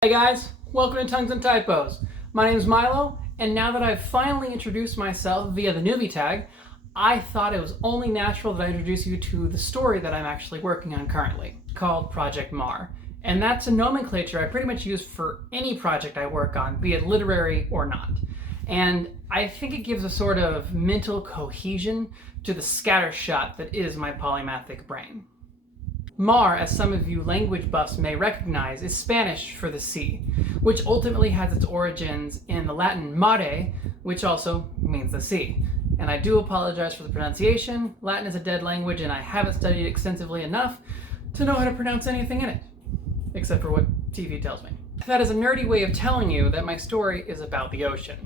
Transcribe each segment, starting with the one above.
Hey guys, welcome to Tongues and Typos. My name is Milo, and now that I've finally introduced myself via the newbie tag, I thought it was only natural that I introduce you to the story that I'm actually working on currently, called Project Mar. And that's a nomenclature I pretty much use for any project I work on, be it literary or not. And I think it gives a sort of mental cohesion to the scattershot that is my polymathic brain. Mar, as some of you language buffs may recognize, is Spanish for the sea, which ultimately has its origins in the Latin mare, which also means the sea. And I do apologize for the pronunciation. Latin is a dead language and I haven't studied it extensively enough to know how to pronounce anything in it, except for what TV tells me. That is a nerdy way of telling you that my story is about the ocean.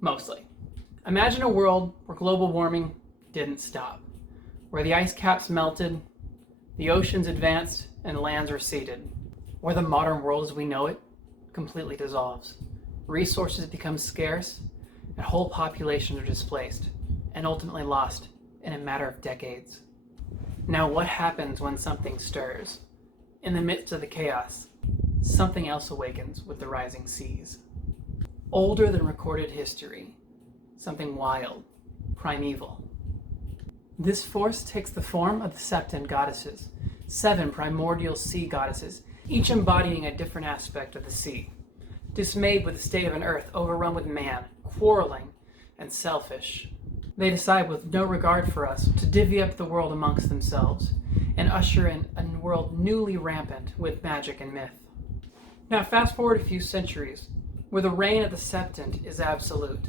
Mostly. Imagine a world where global warming didn't stop, where the ice caps melted, the oceans advanced, and lands receded, where the modern world as we know it completely dissolves. Resources become scarce, and whole populations are displaced, and ultimately lost in a matter of decades. Now what happens when something stirs? In the midst of the chaos, something else awakens with the rising seas. Older than recorded history, something wild, primeval. This force takes the form of the Septon goddesses, 7 primordial sea goddesses, each embodying a different aspect of the sea. Dismayed with the state of an earth overrun with man, quarreling, and selfish, they decide with no regard for us to divvy up the world amongst themselves and usher in a world newly rampant with magic and myth. Now fast forward a few centuries, where the reign of the Septon is absolute.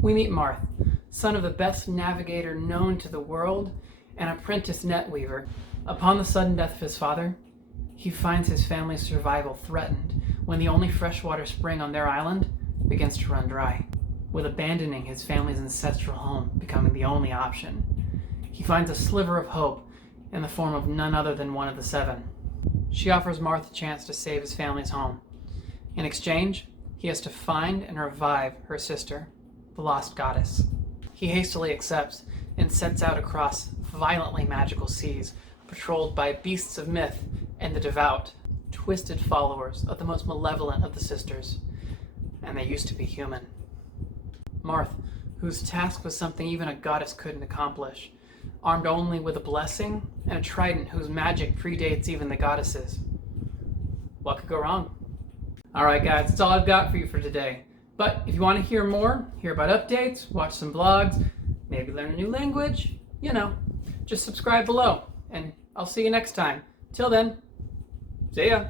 We meet Marth, son of the best navigator known to the world, an apprentice net weaver. Upon the sudden death of his father, he finds his family's survival threatened when the only freshwater spring on their island begins to run dry, with abandoning his family's ancestral home becoming the only option. He finds a sliver of hope in the form of none other than one of the 7. She offers Marth a chance to save his family's home. In exchange, he has to find and revive her sister, the lost goddess. He hastily accepts and sets out across violently magical seas, patrolled by beasts of myth and the devout, twisted followers of the most malevolent of the sisters. And they used to be human. Marth, whose task was something even a goddess couldn't accomplish, armed only with a blessing and a trident whose magic predates even the goddesses. What could go wrong? Alright guys, that's all I've got for you for today. But if you want to hear more, hear about updates, watch some blogs, maybe learn a new language, just subscribe below. And I'll see you next time. Till then, see ya.